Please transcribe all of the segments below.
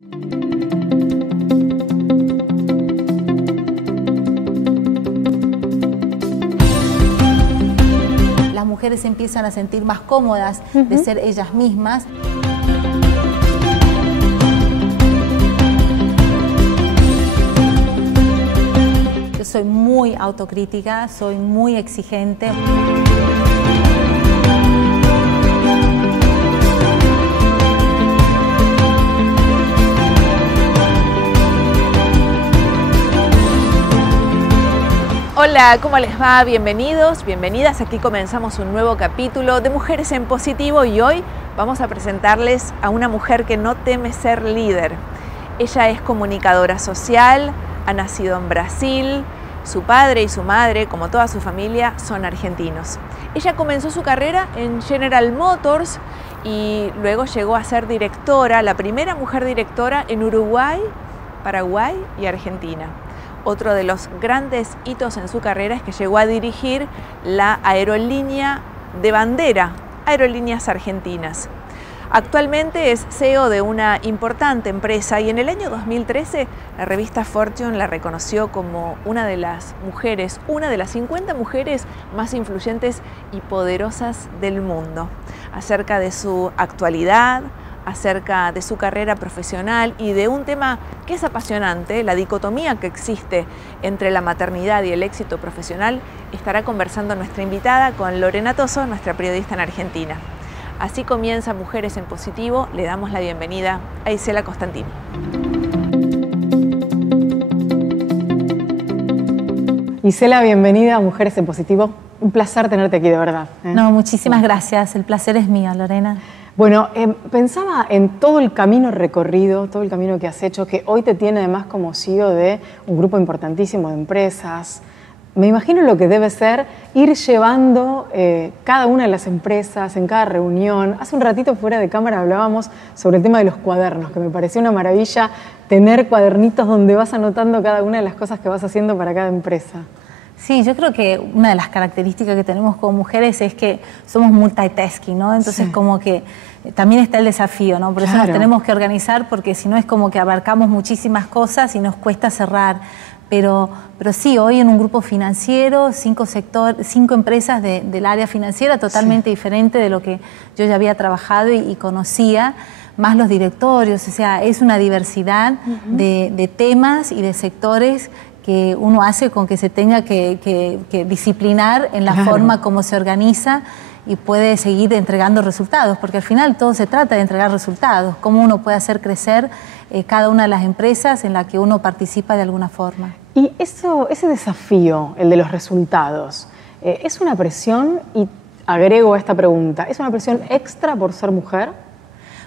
Las mujeres se empiezan a sentir más cómodas de ser ellas mismas. Yo soy muy autocrítica, soy muy exigente. Hola, ¿cómo les va? Bienvenidos, bienvenidas. Aquí comenzamos un nuevo capítulo de Mujeres en Positivo y hoy vamos a presentarles a una mujer que no teme ser líder. Ella es comunicadora social, ha nacido en Brasil, su padre y su madre, como toda su familia, son argentinos. Ella comenzó su carrera en General Motors y luego llegó a ser directora, la primera mujer directora en Uruguay, Paraguay y Argentina. Otro de los grandes hitos en su carrera es que llegó a dirigir la aerolínea de bandera, Aerolíneas Argentinas. Actualmente es CEO de una importante empresa y en el año 2013 la revista Fortune la reconoció como una de las mujeres, una de las 50 mujeres más influyentes y poderosas del mundo. Acerca de su actualidad, acerca de su carrera profesional y de un tema que es apasionante, la dicotomía que existe entre la maternidad y el éxito profesional, estará conversando nuestra invitada con Lorena Toso, nuestra periodista en Argentina. Así comienza Mujeres en Positivo. Le damos la bienvenida a Isela Costantini. Isela, bienvenida a Mujeres en Positivo. Un placer tenerte aquí, de verdad. No, muchísimas gracias. El placer es mío, Lorena. Bueno, pensaba en todo el camino recorrido, todo el camino que has hecho, que hoy te tiene además como CEO de un grupo importantísimo de empresas. Me imagino lo que debe ser ir llevando cada una de las empresas en cada reunión. Hace un ratito fuera de cámara hablábamos sobre el tema de los cuadernos, que me pareció una maravilla tener cuadernitos donde vas anotando cada una de las cosas que vas haciendo para cada empresa. Sí, yo creo que una de las características que tenemos como mujeres es que somos multitasking, ¿no? Entonces sí, como que también está el desafío, ¿no? Por eso nos tenemos que organizar, porque si no es como que abarcamos muchísimas cosas y nos cuesta cerrar. Pero sí, hoy en un grupo financiero, 5 empresas del área financiera totalmente diferente de lo que yo ya había trabajado y conocía, más los directorios, o sea, es una diversidad de temas y de sectores que uno hace con que se tenga que disciplinar en la forma como se organiza y puede seguir entregando resultados, porque al final todo se trata de entregar resultados, cómo uno puede hacer crecer cada una de las empresas en la que uno participa de alguna forma. Y ese desafío, el de los resultados, ¿es una presión? Y agrego a esta pregunta, ¿es una presión extra por ser mujer?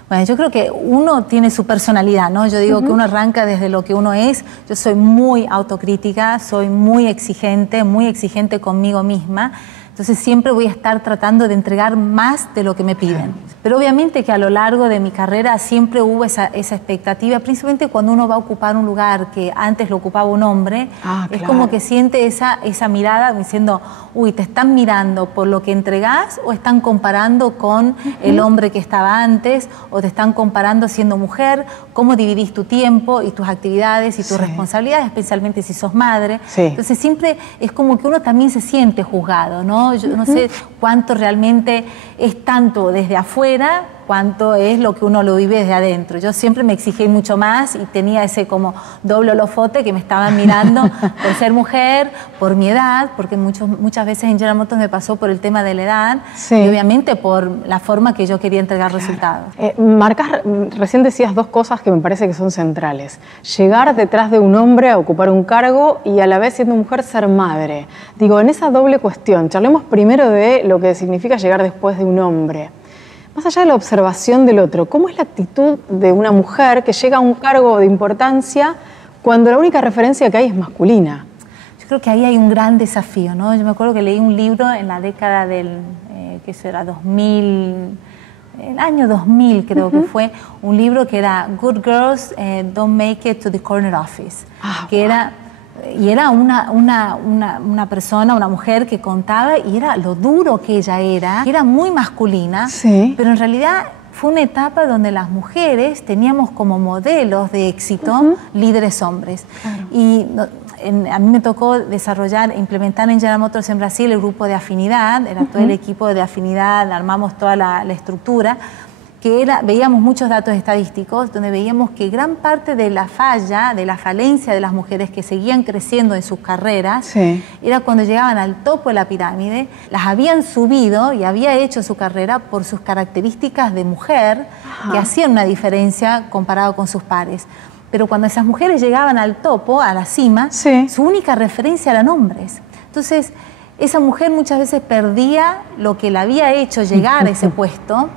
Bueno, yo creo que uno tiene su personalidad, ¿no? Yo digo que uno arranca desde lo que uno es. Yo soy muy autocrítica, soy muy exigente conmigo misma. Entonces siempre voy a estar tratando de entregar más de lo que me piden. Pero obviamente que a lo largo de mi carrera siempre hubo esa expectativa, principalmente cuando uno va a ocupar un lugar que antes lo ocupaba un hombre, es como que siente esa mirada diciendo, uy, ¿te están mirando por lo que entregás o están comparando con el hombre que estaba antes o te están comparando siendo mujer? ¿Cómo dividís tu tiempo y tus actividades y tus responsabilidades, especialmente si sos madre? Entonces siempre es como que uno también se siente juzgado, ¿no? Yo no sé cuánto realmente es tanto desde afuera, cuánto es lo que uno lo vive desde adentro. Yo siempre me exigí mucho más y tenía ese como doble holofote que me estaban mirando por ser mujer, por mi edad, porque muchas veces en General Motors me pasó por el tema de la edad y obviamente por la forma que yo quería entregar resultados. Recién decías 2 cosas que me parece que son centrales. Llegar detrás de un hombre a ocupar un cargo y a la vez siendo mujer ser madre. Digo, en esa doble cuestión, charlemos primero de lo que significa llegar después de un hombre. Más allá de la observación del otro, ¿cómo es la actitud de una mujer que llega a un cargo de importancia cuando la única referencia que hay es masculina? Yo creo que ahí hay un gran desafío, ¿no? Yo me acuerdo que leí un libro en la década del, ¿qué será? 2000, el año 2000 creo que fue, un libro que era Good Girls Don't Make It to the Corner Office, que era una persona, una mujer que contaba y era lo duro que ella era muy masculina, pero en realidad fue una etapa donde las mujeres teníamos como modelos de éxito líderes hombres. Claro. Y a mí me tocó desarrollar, implementar en General Motors en Brasil el grupo de afinidad, era todo el equipo de afinidad, armamos toda la estructura, que veíamos muchos datos estadísticos, donde veíamos que gran parte de la falla, de la falencia de las mujeres que seguían creciendo en sus carreras, era cuando llegaban al topo de la pirámide, las habían subido y había hecho su carrera por sus características de mujer, que hacían una diferencia comparado con sus pares. Pero cuando esas mujeres llegaban al topo, a la cima, su única referencia eran hombres. Entonces, esa mujer muchas veces perdía lo que la había hecho llegar a ese puesto,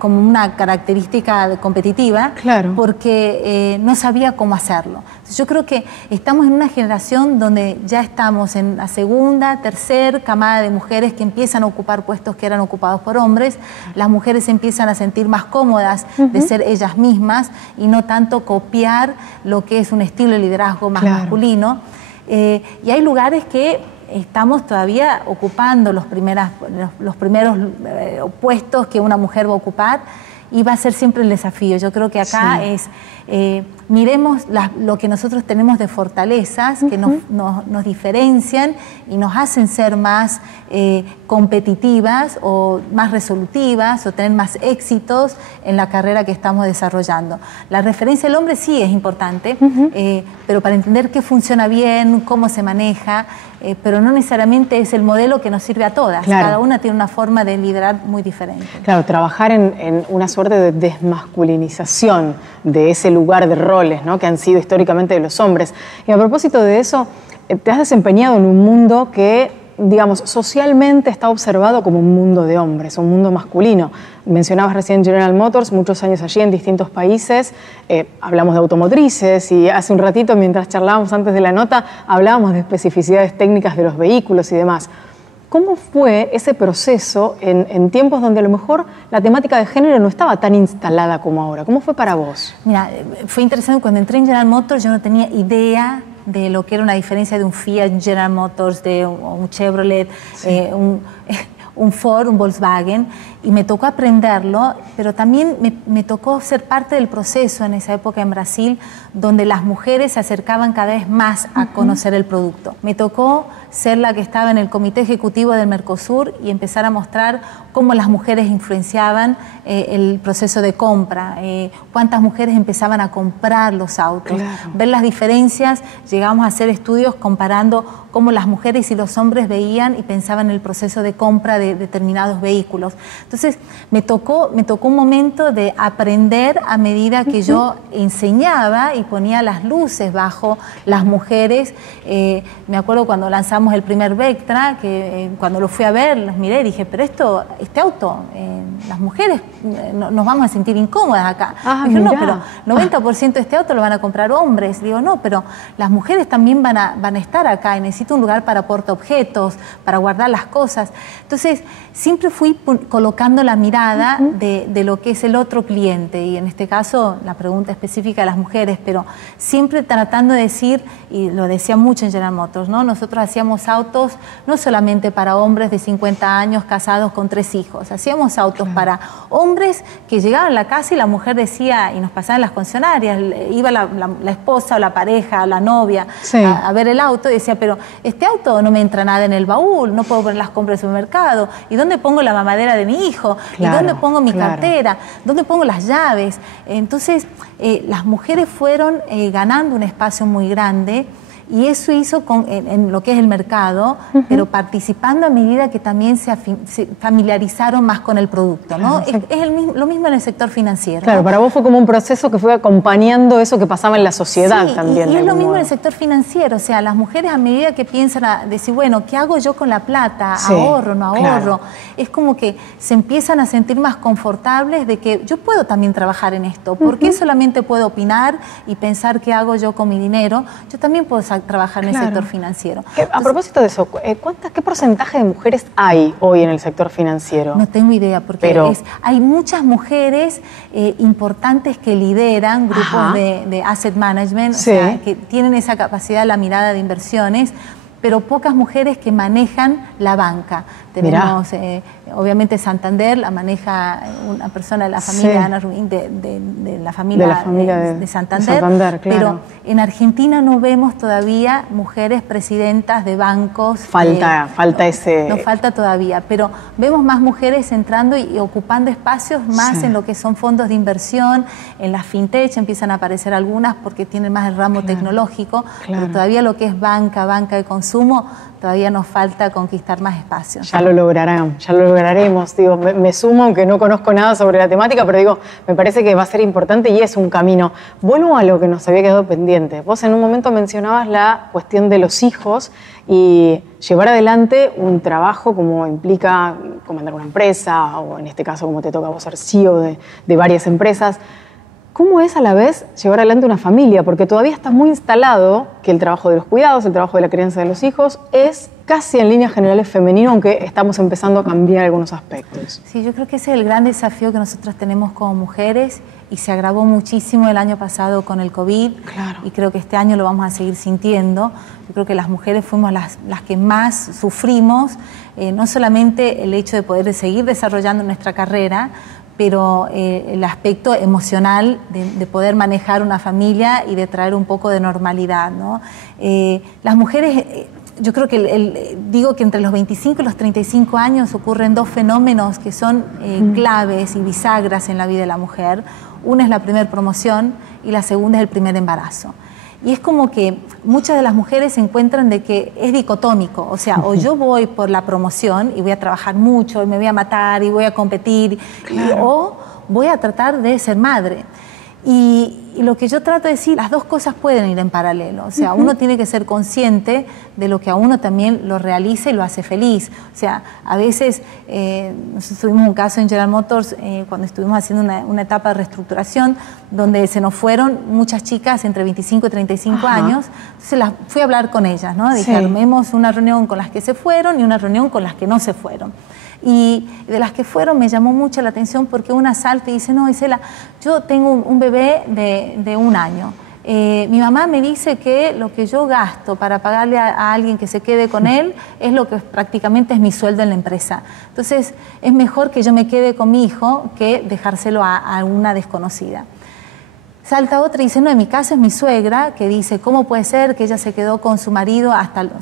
como una característica competitiva, porque no sabía cómo hacerlo. Entonces, yo creo que estamos en una generación donde ya estamos en la segunda, tercera camada de mujeres que empiezan a ocupar puestos que eran ocupados por hombres. Las mujeres se empiezan a sentir más cómodas de ser ellas mismas y no tanto copiar lo que es un estilo de liderazgo más masculino. Y hay lugares que estamos todavía ocupando los primeros puestos que una mujer va a ocupar, y va a ser siempre el desafío. Yo creo que acá es, miremos lo que nosotros tenemos de fortalezas que nos diferencian y nos hacen ser más competitivas o más resolutivas o tener más éxitos en la carrera que estamos desarrollando. La referencia del hombre sí es importante, pero para entender qué funciona bien, cómo se maneja, pero no necesariamente es el modelo que nos sirve a todas. Cada una tiene una forma de liderar muy diferente. Claro, trabajar en una suerte de desmasculinización de ese lugar de roles, ¿no?, que han sido históricamente de los hombres. Y a propósito de eso, te has desempeñado en un mundo que, digamos, socialmente está observado como un mundo de hombres, un mundo masculino. Mencionabas recién General Motors, muchos años allí en distintos países, hablamos de automotrices y hace un ratito, mientras charlábamos antes de la nota, hablábamos de especificidades técnicas de los vehículos y demás. ¿Cómo fue ese proceso en tiempos donde a lo mejor la temática de género no estaba tan instalada como ahora? ¿Cómo fue para vos? Mira, fue interesante. Cuando entré en General Motors yo no tenía idea de lo que era una diferencia de un Fiat General Motors, de un Chevrolet, un Ford, un Volkswagen, y me tocó aprenderlo, pero también me tocó ser parte del proceso en esa época en Brasil, donde las mujeres se acercaban cada vez más a conocer el producto. Me tocó ser la que estaba en el comité ejecutivo del Mercosur y empezar a mostrar cómo las mujeres influenciaban el proceso de compra, cuántas mujeres empezaban a comprar los autos, ver las diferencias. Llegamos a hacer estudios comparando cómo las mujeres y los hombres veían y pensaban en el proceso de compra de determinados vehículos. Entonces me tocó un momento de aprender a medida que yo enseñaba y ponía las luces bajo las mujeres. Me acuerdo cuando lanzamos el primer Vectra, que cuando lo fui a ver, los miré y dije, pero este auto, las mujeres nos vamos a sentir incómodas acá. Dije, no, pero 90% de este auto lo van a comprar hombres. Digo, no, pero las mujeres también van a estar acá y necesito un lugar para portaobjetos, para guardar las cosas. Entonces, siempre fui colocando la mirada de lo que es el otro cliente, y en este caso la pregunta específica de las mujeres, pero siempre tratando de decir, y lo decía mucho en General Motors, ¿no? Nosotros hacíamos autos no solamente para hombres de 50 años casados con 3 hijos, hacíamos autos para hombres que llegaban a la casa y la mujer decía, y nos pasaban las concesionarias, iba la esposa o la pareja, la novia a ver el auto y decía, pero este auto no me entra nada en el baúl, no puedo poner las compras del supermercado, ¿y dónde pongo la mamadera de mi hijo? ¿Y dónde pongo mi cartera? ¿Dónde pongo las llaves? Entonces, las mujeres fueron ganando un espacio muy grande, y eso hizo en lo que es el mercado, pero participando a medida que también se familiarizaron más con el producto, ¿no? Lo mismo en el sector financiero. Claro, ¿no? Para vos fue como un proceso que fue acompañando eso que pasaba en la sociedad también. Y es lo mismo en el sector financiero, o sea, las mujeres a medida que piensan a decir, bueno, ¿qué hago yo con la plata? ¿Ahorro, no ahorro? Es como que se empiezan a sentir más confortables de que yo puedo también trabajar en esto. ¿Por qué solamente puedo opinar y pensar qué hago yo con mi dinero? Yo también puedo trabajar en el sector financiero. Entonces, a propósito de eso, ¿qué porcentaje de mujeres hay hoy en el sector financiero? No tengo idea, porque hay muchas mujeres importantes que lideran grupos de asset management, o sea, que tienen esa capacidad, la mirada de inversiones, pero pocas mujeres que manejan la banca. Tenemos, obviamente, Santander la maneja una persona de la familia Ana Rubín, de la familia de Santander, claro. Pero en Argentina no vemos todavía mujeres presidentas de bancos. Falta ese... Nos falta todavía, pero vemos más mujeres entrando y ocupando espacios más en lo que son fondos de inversión, en las fintech empiezan a aparecer algunas porque tienen más el ramo tecnológico, pero todavía lo que es banca de consumo, todavía nos falta conquistar más espacios. Ya lo lograremos. Digo, me sumo, aunque no conozco nada sobre la temática, pero digo, me parece que va a ser importante y es un camino. Vuelvo a lo que nos había quedado pendiente. Vos en un momento mencionabas la cuestión de los hijos y llevar adelante un trabajo como implica comandar una empresa, o en este caso como te toca a vos ser CEO de varias empresas. ¿Cómo es a la vez llevar adelante una familia? Porque todavía está muy instalado que el trabajo de los cuidados, el trabajo de la crianza de los hijos es casi en líneas generales femenino, aunque estamos empezando a cambiar algunos aspectos. Sí, yo creo que ese es el gran desafío que nosotras tenemos como mujeres y se agravó muchísimo el año pasado con el COVID y creo que este año lo vamos a seguir sintiendo. Yo creo que las mujeres fuimos las que más sufrimos, no solamente el hecho de poder seguir desarrollando nuestra carrera, pero el aspecto emocional de poder manejar una familia y de traer un poco de normalidad, ¿no? Las mujeres, yo creo que digo que entre los 25 y los 35 años ocurren dos fenómenos que son claves y bisagras en la vida de la mujer. Una es la primera promoción y la segunda es el primer embarazo. Y es como que muchas de las mujeres se encuentran de que es dicotómico, o sea, o yo voy por la promoción y voy a trabajar mucho y me voy a matar y voy a competir, o voy a tratar de ser madre. Y lo que yo trato de decir, las dos cosas pueden ir en paralelo. O sea, uno tiene que ser consciente de lo que a uno también lo realiza y lo hace feliz. O sea, a veces, nosotros tuvimos un caso en General Motors cuando estuvimos haciendo una etapa de reestructuración donde se nos fueron muchas chicas entre 25 y 35 años. Entonces fui a hablar con ellas, ¿no? Dije, armemos una reunión con las que se fueron y una reunión con las que no se fueron. Y de las que fueron me llamó mucho la atención porque una salta y dice, no, Isela, yo tengo un bebé de 1 año. Mi mamá me dice que lo que yo gasto para pagarle a alguien que se quede con él es lo que prácticamente es mi sueldo en la empresa. Entonces es mejor que yo me quede con mi hijo que dejárselo a una desconocida. Salta otra y dice, no, en mi caso es mi suegra, que dice, ¿cómo puede ser que ella se quedó con su marido,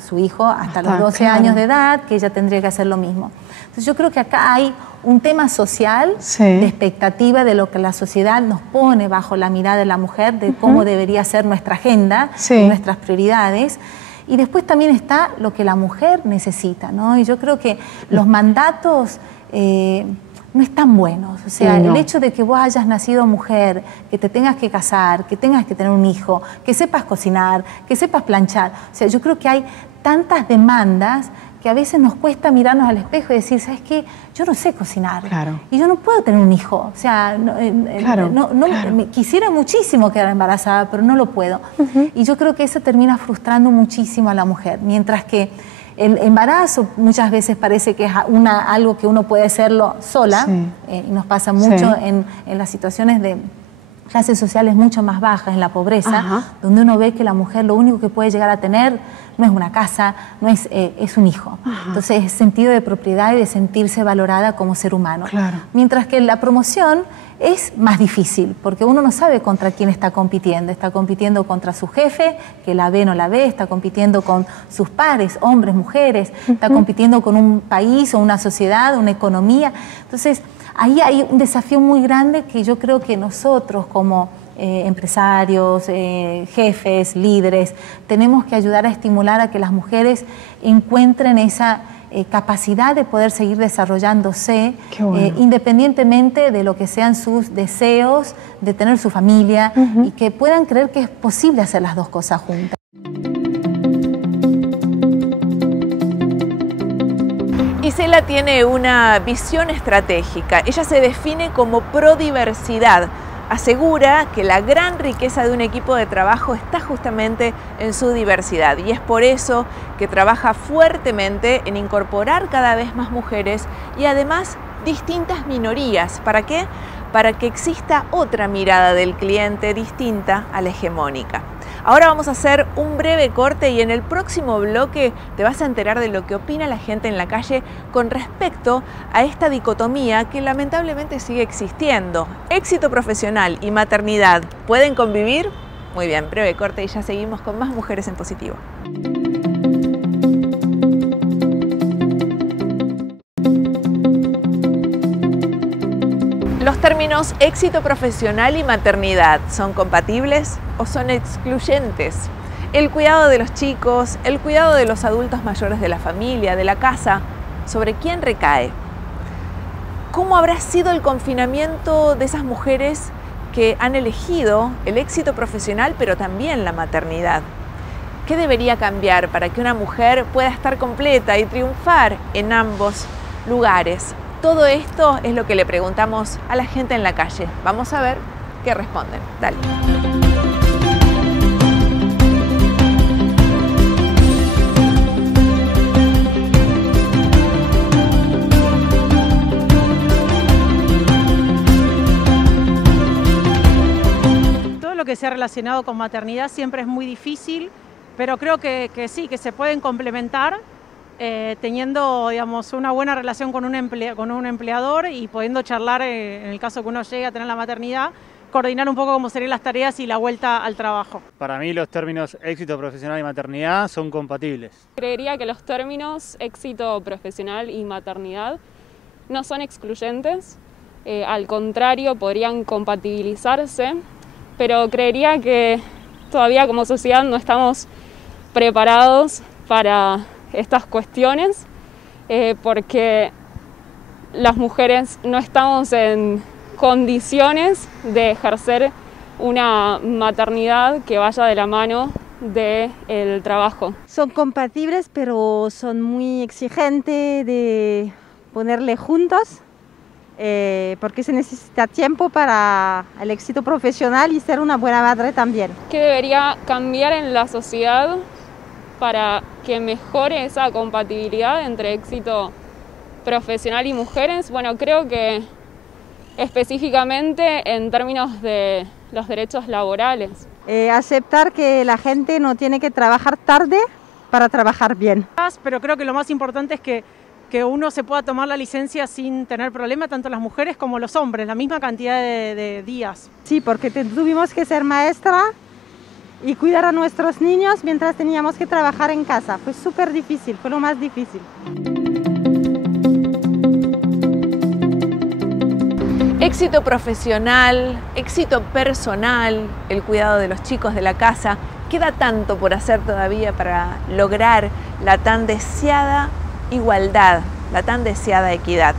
su hijo, hasta los 12 años de edad, que ella tendría que hacer lo mismo? Entonces yo creo que acá hay un tema social de expectativa de lo que la sociedad nos pone bajo la mirada de la mujer, de cómo debería ser nuestra agenda, nuestras prioridades. Y después también está lo que la mujer necesita, ¿no? Y yo creo que los mandatos no están buenos. O sea, el hecho de que vos hayas nacido mujer, que te tengas que casar, que tengas que tener un hijo, que sepas cocinar, que sepas planchar. O sea, yo creo que hay tantas demandas que a veces nos cuesta mirarnos al espejo y decir, ¿sabes qué? Yo no sé cocinar y yo no puedo tener un hijo. O sea, quisiera muchísimo quedar embarazada, pero no lo puedo. Y yo creo que eso termina frustrando muchísimo a la mujer, mientras que el embarazo muchas veces parece que es algo que uno puede hacerlo sola, y nos pasa mucho en las situaciones de clases sociales mucho más bajas, en la pobreza, donde uno ve que la mujer lo único que puede llegar a tener no es una casa, no es un hijo. Entonces es sentido de propiedad y de sentirse valorada como ser humano. Mientras que la promoción es más difícil, porque uno no sabe contra quién está compitiendo contra su jefe, que la ve o no la ve, está compitiendo con sus pares, hombres, mujeres, está compitiendo con un país o una sociedad, una economía. Entonces ahí hay un desafío muy grande que yo creo que nosotros como empresarios, jefes, líderes, tenemos que ayudar a estimular a que las mujeres encuentren esa capacidad de poder seguir desarrollándose, independientemente de lo que sean sus deseos de tener su familia, y que puedan creer que es posible hacer las dos cosas juntas. Isela tiene una visión estratégica. Ella se define como prodiversidad. Asegura que la gran riqueza de un equipo de trabajo está justamente en su diversidad, y es por eso que trabaja fuertemente en incorporar cada vez más mujeres y además distintas minorías. ¿Para qué? para que exista otra mirada del cliente distinta a la hegemónica. Ahora vamos a hacer un breve corte y en el próximo bloque te vas a enterar de lo que opina la gente en la calle con respecto a esta dicotomía que lamentablemente sigue existiendo. Éxito profesional y maternidad, ¿pueden convivir? Muy bien, breve corte y ya seguimos con más Mujeres en Positivo. ¿Los términos éxito profesional y maternidad son compatibles o son excluyentes? El cuidado de los chicos, el cuidado de los adultos mayores de la familia, de la casa, ¿sobre quién recae? ¿Cómo habrá sido el confinamiento de esas mujeres que han elegido el éxito profesional pero también la maternidad? ¿Qué debería cambiar para que una mujer pueda estar completa y triunfar en ambos lugares? Todo esto es lo que le preguntamos a la gente en la calle. Vamos a ver qué responden. Dale. Todo lo que sea relacionado con maternidad siempre es muy difícil, pero creo que sí, que se pueden complementar. Teniendo, digamos, una buena relación con un empleador y pudiendo charlar, en el caso que uno llegue a tener la maternidad, coordinar un poco cómo serían las tareas y la vuelta al trabajo. Para mí los términos éxito profesional y maternidad son compatibles. Creería que los términos éxito profesional y maternidad no son excluyentes, al contrario, podrían compatibilizarse, pero creería que todavía como sociedad no estamos preparados para estas cuestiones porque las mujeres no estamos en condiciones de ejercer una maternidad que vaya de la mano del trabajo. Son compatibles, pero son muy exigentes de ponerle juntos porque se necesita tiempo para el éxito profesional y ser una buena madre también. ¿Qué debería cambiar en la sociedad para que mejore esa compatibilidad entre éxito profesional y mujeres? Bueno, creo que específicamente en términos de los derechos laborales. Aceptar que la gente no tiene que trabajar tarde para trabajar bien. Pero creo que lo más importante es que uno se pueda tomar la licencia sin tener problema, tanto las mujeres como los hombres, la misma cantidad de días. Sí, porque tuvimos que ser maestra y cuidar a nuestros niños mientras teníamos que trabajar en casa. Fue súper difícil, fue lo más difícil. Éxito profesional, éxito personal, el cuidado de los chicos de la casa. Queda tanto por hacer todavía para lograr la tan deseada igualdad, la tan deseada equidad.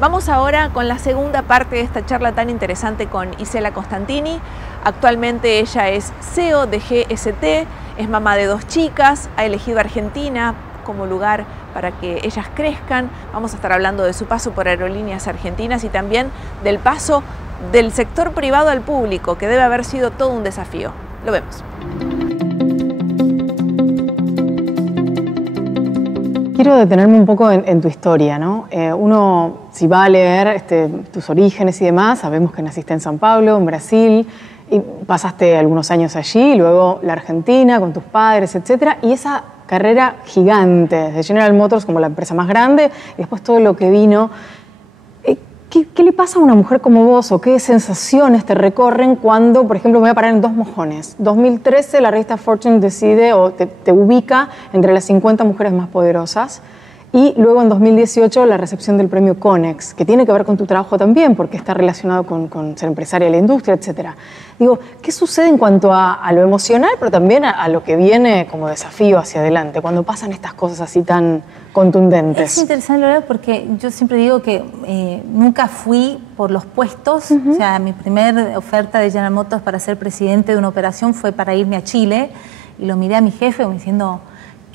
Vamos ahora con la segunda parte de esta charla tan interesante con Isela Costantini. Actualmente ella es CEO de GST, es mamá de 2 chicas, ha elegido Argentina como lugar para que ellas crezcan. Vamos a estar hablando de su paso por Aerolíneas Argentinas y también del paso del sector privado al público, que debe haber sido todo un desafío. Lo vemos. Quiero detenerme un poco en tu historia, ¿no? Uno, si va a leer tus orígenes y demás, sabemos que naciste en San Pablo, en Brasil, y pasaste algunos años allí, luego la Argentina con tus padres, etcétera, y esa carrera gigante, desde General Motors como la empresa más grande, y después todo lo que vino. ¿Qué le pasa a una mujer como vos o qué sensaciones te recorren cuando, por ejemplo, me voy a parar en 2 mojones? 2013 la revista Fortune decide o te ubica entre las 50 mujeres más poderosas y luego en 2018 la recepción del premio Conex, que tiene que ver con tu trabajo también porque está relacionado con ser empresaria de la industria, etc. Digo, ¿qué sucede en cuanto a lo emocional, pero también a lo que viene como desafío hacia adelante, cuando pasan estas cosas así tan contundentes? Es interesante, Lola, porque yo siempre digo que nunca fui por los puestos. O sea, mi primera oferta de General Motors para ser presidente de una operación fue para irme a Chile y lo miré a mi jefe como diciendo,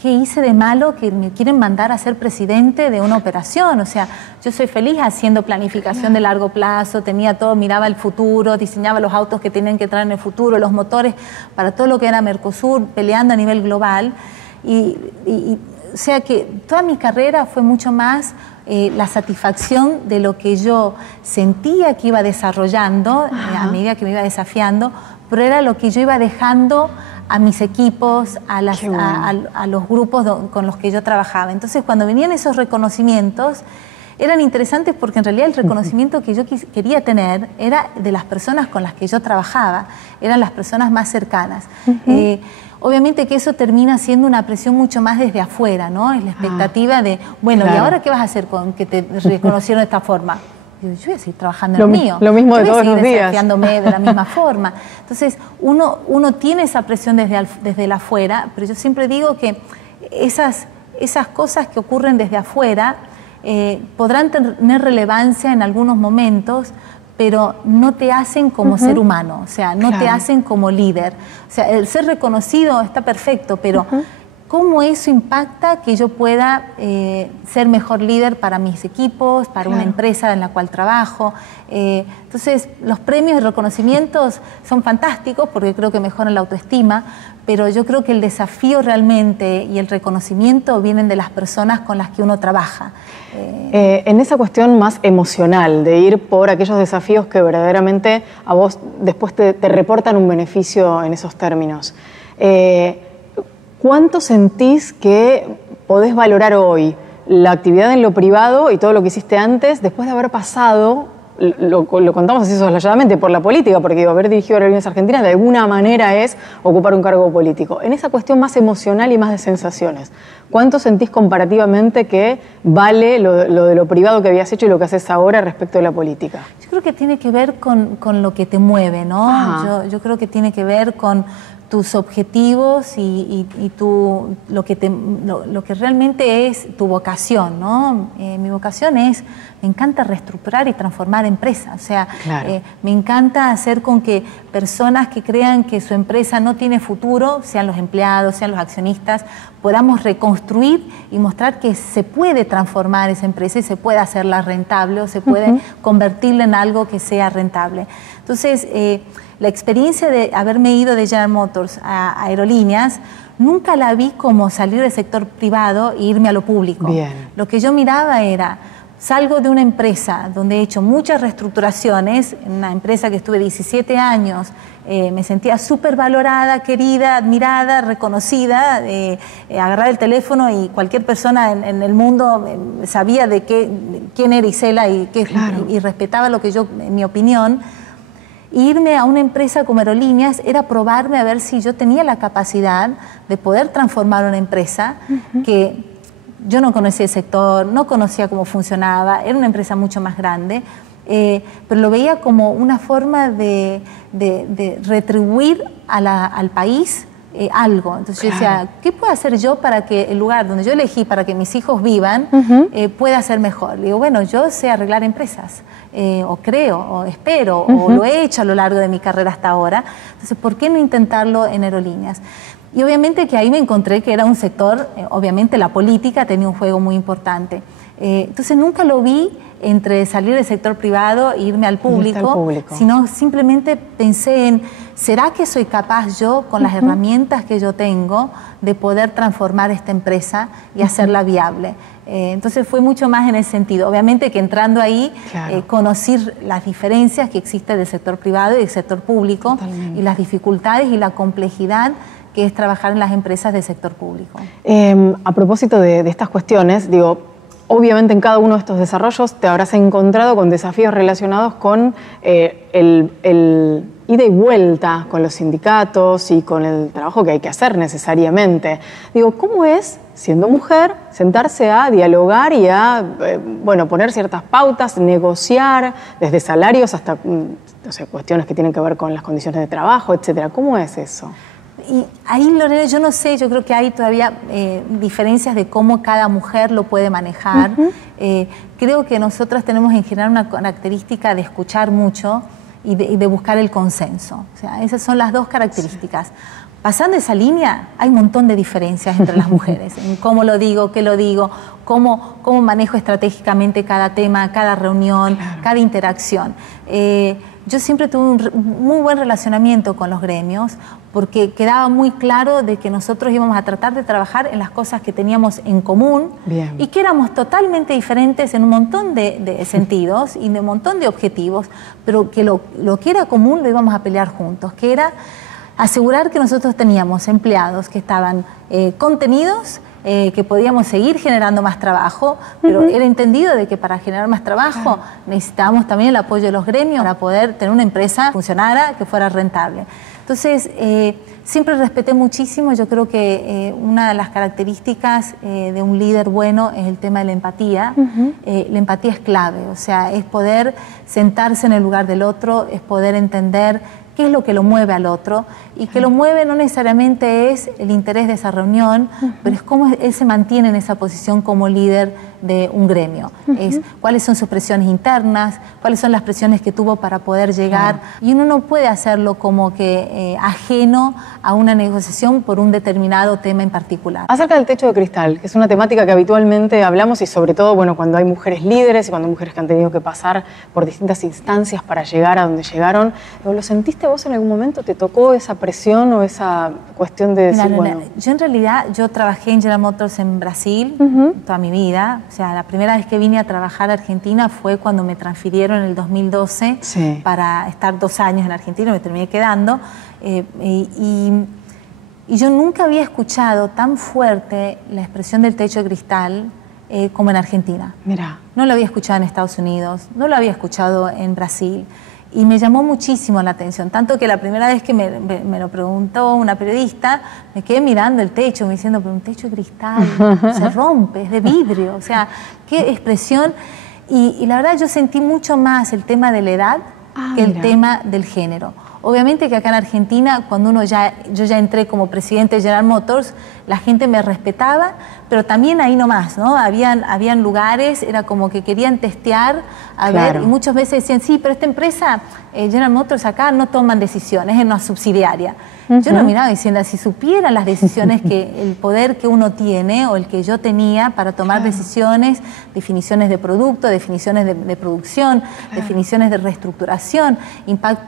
¿qué hice de malo que me quieren mandar a ser presidente de una operación? O sea, yo soy feliz haciendo planificación de largo plazo, tenía todo, miraba el futuro, diseñaba los autos que tenían que entrar en el futuro, los motores para todo lo que era Mercosur, peleando a nivel global. Y o sea que toda mi carrera fue mucho más la satisfacción de lo que yo sentía que iba desarrollando a medida que me iba desafiando, pero era lo que yo iba dejando a mis equipos, a los grupos con los que yo trabajaba. Entonces, cuando venían esos reconocimientos, eran interesantes porque en realidad el reconocimiento que yo quería tener era de las personas con las que yo trabajaba, eran las personas más cercanas. Obviamente que eso termina siendo una presión mucho más desde afuera, ¿no? Es la expectativa de, bueno, claro. ¿Y ahora qué vas a hacer con que te reconocieron de esta forma? Yo voy a seguir trabajando en lo mío. Lo mismo de todos los días. Desafiándome de la misma forma. Entonces, uno tiene esa presión desde el afuera, pero yo siempre digo que esas cosas que ocurren desde afuera podrán tener relevancia en algunos momentos, pero no te hacen como ser humano, o sea, no te hacen como líder. O sea, el ser reconocido está perfecto, pero ¿cómo eso impacta que yo pueda ser mejor líder para mis equipos, para una empresa en la cual trabajo? Entonces, los premios y reconocimientos son fantásticos porque creo que mejoran la autoestima, pero yo creo que el desafío realmente y el reconocimiento vienen de las personas con las que uno trabaja. En esa cuestión más emocional, de ir por aquellos desafíos que verdaderamente a vos después te reportan un beneficio en esos términos, ¿cuánto sentís que podés valorar hoy la actividad en lo privado y todo lo que hiciste antes, después de haber pasado, lo contamos así soslayadamente, por la política, porque haber dirigido Aerolíneas Argentinas de alguna manera es ocupar un cargo político? En esa cuestión más emocional y más de sensaciones, ¿cuánto sentís comparativamente que vale lo de lo privado que habías hecho y lo que haces ahora respecto de la política? Yo creo que tiene que ver con lo que te mueve, ¿no? Yo creo que tiene que ver con tus objetivos y lo que realmente es tu vocación, ¿no? Mi vocación es, me encanta reestructurar y transformar empresas, o sea, me encanta hacer con que personas que crean que su empresa no tiene futuro, sean los empleados, sean los accionistas, podamos reconstruir y mostrar que se puede transformar esa empresa y se puede hacerla rentable o se puede convertirla en algo que sea rentable. Entonces, la experiencia de haberme ido de General Motors a Aerolíneas, nunca la vi como salir del sector privado e irme a lo público. Lo que yo miraba era, salgo de una empresa donde he hecho muchas reestructuraciones, en una empresa que estuve 17 años, me sentía súper valorada, querida, admirada, reconocida, agarrar el teléfono y cualquier persona en el mundo sabía de quién era Isela y respetaba lo que yo, en mi opinión. Irme a una empresa como Aerolíneas era probarme a ver si yo tenía la capacidad de poder transformar una empresa que yo no conocía el sector, no conocía cómo funcionaba, era una empresa mucho más grande, pero lo veía como una forma de retribuir al país algo. Entonces yo decía, ¿qué puedo hacer yo para que el lugar donde yo elegí para que mis hijos vivan pueda ser mejor? Le digo, bueno, yo sé arreglar empresas, o creo, o espero, o lo he hecho a lo largo de mi carrera hasta ahora. Entonces, ¿por qué no intentarlo en Aerolíneas? Y obviamente que ahí me encontré que era un sector, obviamente la política tenía un juego muy importante. Entonces nunca lo vi entre salir del sector privado e irme al público, sino simplemente pensé en, ¿será que soy capaz yo, con las herramientas que yo tengo, de poder transformar esta empresa y hacerla viable? Entonces fue mucho más en ese sentido. Obviamente que entrando ahí, conocí las diferencias que existen del sector privado y del sector público, y las dificultades y la complejidad que es trabajar en las empresas del sector público. A propósito de estas cuestiones, digo, obviamente en cada uno de estos desarrollos te habrás encontrado con desafíos relacionados con el ida y vuelta con los sindicatos y con el trabajo que hay que hacer necesariamente. Digo, ¿cómo es, siendo mujer, sentarse a dialogar y a poner ciertas pautas, negociar, desde salarios hasta no sé, cuestiones que tienen que ver con las condiciones de trabajo, etcétera? ¿Cómo es eso? Y ahí, Lorena, yo no sé, yo creo que hay todavía diferencias de cómo cada mujer lo puede manejar. Creo que nosotras tenemos en general una característica de escuchar mucho y de buscar el consenso. O sea, esas son las dos características. Pasando esa línea, hay un montón de diferencias entre las mujeres, en cómo lo digo, qué lo digo, cómo manejo estratégicamente cada tema, cada reunión, cada interacción. yo siempre tuve un muy buen relacionamiento con los gremios, porque quedaba muy claro de que nosotros íbamos a tratar de trabajar en las cosas que teníamos en común. Bien. Y que éramos totalmente diferentes en un montón de sentidos y de un montón de objetivos, pero que lo que era común lo íbamos a pelear juntos, que era asegurar que nosotros teníamos empleados que estaban contenidos, que podíamos seguir generando más trabajo, pero era entendido de que para generar más trabajo necesitábamos también el apoyo de los gremios para poder tener una empresa que funcionara, que fuera rentable. Entonces, siempre respeté muchísimo. Yo creo que una de las características de un líder bueno es el tema de la empatía. La empatía es clave, o sea, es poder sentarse en el lugar del otro, es poder entender qué es lo que lo mueve al otro, y que lo mueve no necesariamente es el interés de esa reunión, pero es cómo él se mantiene en esa posición como líder de un gremio. Es cuáles son sus presiones internas, cuáles son las presiones que tuvo para poder llegar, y uno no puede hacerlo como que ajeno a una negociación por un determinado tema en particular. Acerca del techo de cristal, que es una temática que habitualmente hablamos, y sobre todo, bueno, cuando hay mujeres líderes y cuando hay mujeres que han tenido que pasar por distintas instancias para llegar a donde llegaron, ¿lo sentiste vos en algún momento? ¿Te tocó esa presión o esa cuestión de decir, bueno? Yo en realidad, yo trabajé en General Motors en Brasil toda mi vida. O sea, la primera vez que vine a trabajar a Argentina fue cuando me transfirieron en el 2012 para estar 2 años en Argentina, me terminé quedando. Y yo nunca había escuchado tan fuerte la expresión del techo de cristal como en Argentina. Mira. No lo había escuchado en Estados Unidos, no lo había escuchado en Brasil. Y me llamó muchísimo la atención, tanto que la primera vez que me lo preguntó una periodista, me quedé mirando el techo, me diciendo, pero un techo de cristal, se rompe, es de vidrio, o sea, qué expresión. Y la verdad yo sentí mucho más el tema de la edad que el tema del género. Obviamente que acá en Argentina, cuando yo ya entré como presidente de General Motors, la gente me respetaba, pero también ahí nomás, ¿no? Habían lugares, era como que querían testear, a ver, y muchas veces decían, sí, pero esta empresa, General Motors acá no toman decisiones, es una subsidiaria. Yo lo miraba diciendo, si supieran las decisiones, el poder que uno tiene o el que yo tenía para tomar decisiones, definiciones de producto, definiciones de producción, definiciones de reestructuración,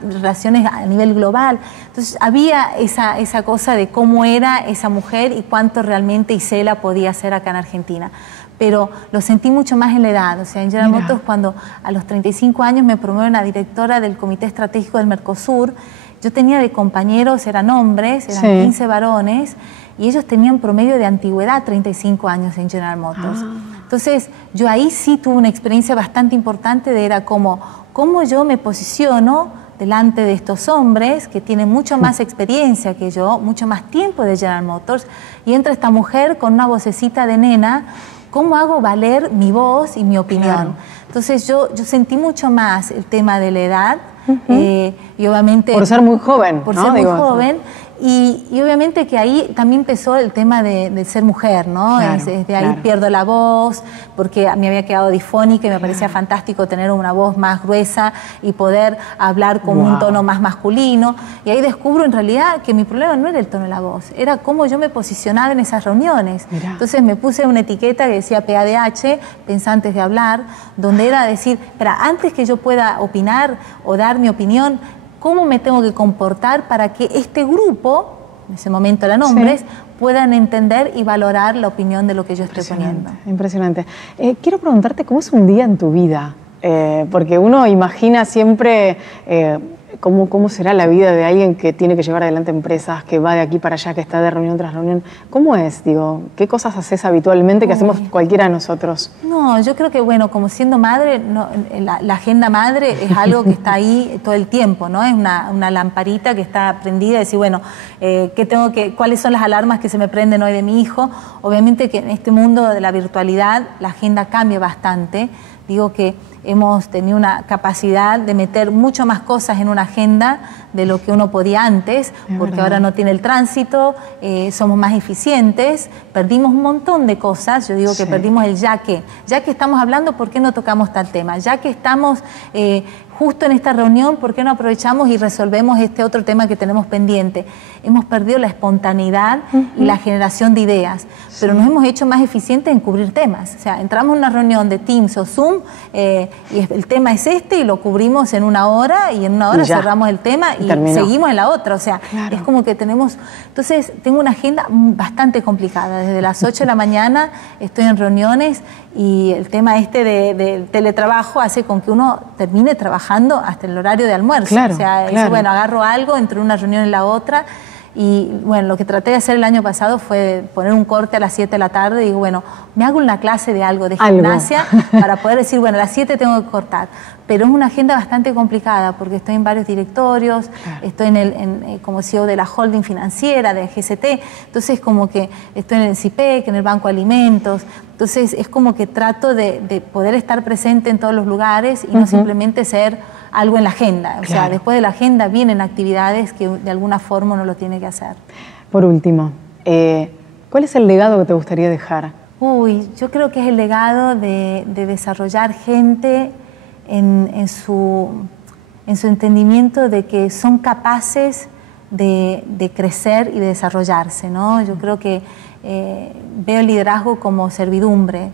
relaciones a nivel global. Entonces había esa cosa de cómo era esa mujer y cuánto realmente Isela podía hacer acá en Argentina. Pero lo sentí mucho más en la edad. O sea, en General Motors, cuando a los 35 años me promovieron a directora del Comité Estratégico del Mercosur, yo tenía de compañeros, eran hombres, eran 15 varones, y ellos tenían promedio de antigüedad 35 años en General Motors. Entonces, yo ahí sí tuve una experiencia bastante importante era cómo yo me posiciono delante de estos hombres que tienen mucho más experiencia que yo, mucho más tiempo de General Motors, y entra esta mujer con una vocecita de nena, ¿cómo hago valer mi voz y mi opinión? Entonces yo sentí mucho más el tema de la edad, y obviamente... Por ser muy joven, por ser muy joven, y obviamente que ahí también empezó el tema de ser mujer, ¿no? Desde ahí pierdo la voz, porque me había quedado difónica y me parecía fantástico tener una voz más gruesa y poder hablar con un tono más masculino. Y ahí descubro en realidad que mi problema no era el tono de la voz, era cómo yo me posicionaba en esas reuniones. Entonces me puse una etiqueta que decía PADH, pensantes de hablar, donde era decir, espera, antes que yo pueda opinar o dar mi opinión, ¿cómo me tengo que comportar para que este grupo, en ese momento eran hombres, puedan entender y valorar la opinión de lo que yo estoy poniendo? Impresionante. Quiero preguntarte, ¿cómo es un día en tu vida? Porque uno imagina siempre cómo será la vida de alguien que tiene que llevar adelante empresas, que va de aquí para allá, que está de reunión tras reunión. ¿Cómo es? Digo, ¿qué cosas haces habitualmente que hacemos cualquiera de nosotros? No, yo creo que, bueno, como siendo madre, la agenda madre es algo que está ahí todo el tiempo, ¿no? Es una lamparita que está prendida, decir, bueno, ¿cuáles son las alarmas que se me prenden hoy de mi hijo? Obviamente que en este mundo de la virtualidad la agenda cambia bastante. Digo que hemos tenido una capacidad de meter mucho más cosas en una agenda de lo que uno podía antes, porque ahora no tiene el tránsito, somos más eficientes, perdimos un montón de cosas. Yo digo que perdimos el ya que estamos hablando, ¿por qué no tocamos tal tema? Ya que estamos justo en esta reunión, ¿por qué no aprovechamos y resolvemos este otro tema que tenemos pendiente? Hemos perdido la espontaneidad y la generación de ideas, pero nos hemos hecho más eficientes en cubrir temas. O sea, entramos en una reunión de Teams o Zoom y el tema es este y lo cubrimos en 1 hora y en 1 hora cerramos el tema y seguimos en la otra. O sea, es como que tenemos... Entonces, tengo una agenda bastante complicada. Desde las 8 de la mañana estoy en reuniones y el tema este de teletrabajo hace con que uno termine trabajando hasta el horario de almuerzo. Claro, o sea, eso, bueno, agarro algo entre una reunión y la otra. Y bueno, lo que traté de hacer el año pasado fue poner un corte a las 7 de la tarde y digo, bueno, me hago una clase de algo de gimnasia para poder decir, bueno, a las 7 tengo que cortar. Pero es una agenda bastante complicada porque estoy en varios directorios, estoy como CEO de la holding financiera, de GCT, entonces como que estoy en el CIPEC, en el Banco de Alimentos, entonces es como que trato de poder estar presente en todos los lugares y no simplemente ser algo en la agenda. O sea, después de la agenda vienen actividades que de alguna forma uno lo tiene que hacer. Por último, ¿cuál es el legado que te gustaría dejar? Uy, yo creo que es el legado de desarrollar gente en su entendimiento de que son capaces de crecer y de desarrollarse, ¿no? Yo creo que veo el liderazgo como servidumbre.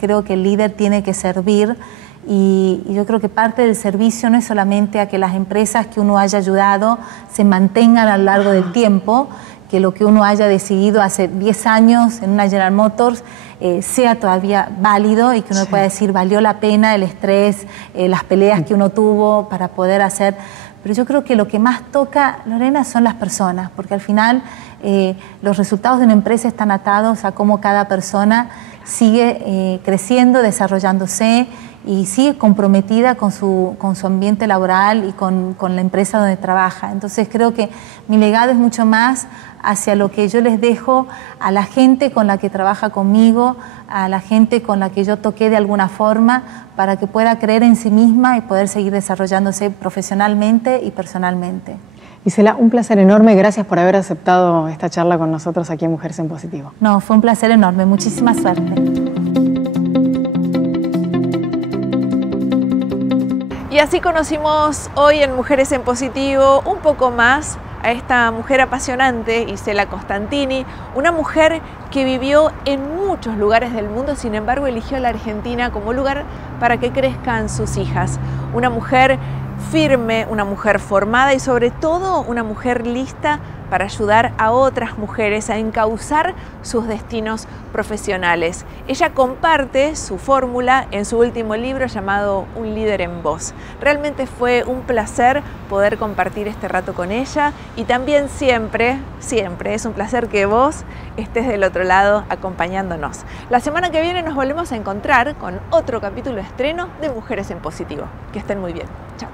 Creo que el líder tiene que servir y yo creo que parte del servicio no es solamente a que las empresas que uno haya ayudado se mantengan a lo largo del tiempo, que lo que uno haya decidido hace 10 años en una General Motors sea todavía válido y que uno pueda decir valió la pena el estrés, las peleas que uno tuvo para poder hacer. Pero yo creo que lo que más toca, Lorena, son las personas, porque al final los resultados de una empresa están atados a cómo cada persona sigue creciendo, desarrollándose y sigue comprometida con su ambiente laboral y con la empresa donde trabaja. Entonces creo que mi legado es mucho más hacia lo que yo les dejo a la gente con la que trabaja conmigo, a la gente con la que yo toqué de alguna forma, para que pueda creer en sí misma y poder seguir desarrollándose profesionalmente y personalmente. Gisela, un placer enorme. Gracias por haber aceptado esta charla con nosotros aquí en Mujeres en Positivo. No, fue un placer enorme. Muchísima suerte. Y así conocimos hoy en Mujeres en Positivo un poco más a esta mujer apasionante, Gisela Costantini, una mujer que vivió en muchos lugares del mundo, sin embargo eligió la Argentina como lugar para que crezcan sus hijas. Una mujer firme, una mujer formada y sobre todo una mujer lista para ayudar a otras mujeres a encauzar sus destinos profesionales. Ella comparte su fórmula en su último libro llamado Un líder en vos. Realmente fue un placer poder compartir este rato con ella y también siempre es un placer que vos estés del otro lado acompañándonos. La semana que viene nos volvemos a encontrar con otro capítulo de estreno de Mujeres en Positivo. Que estén muy bien. Chao.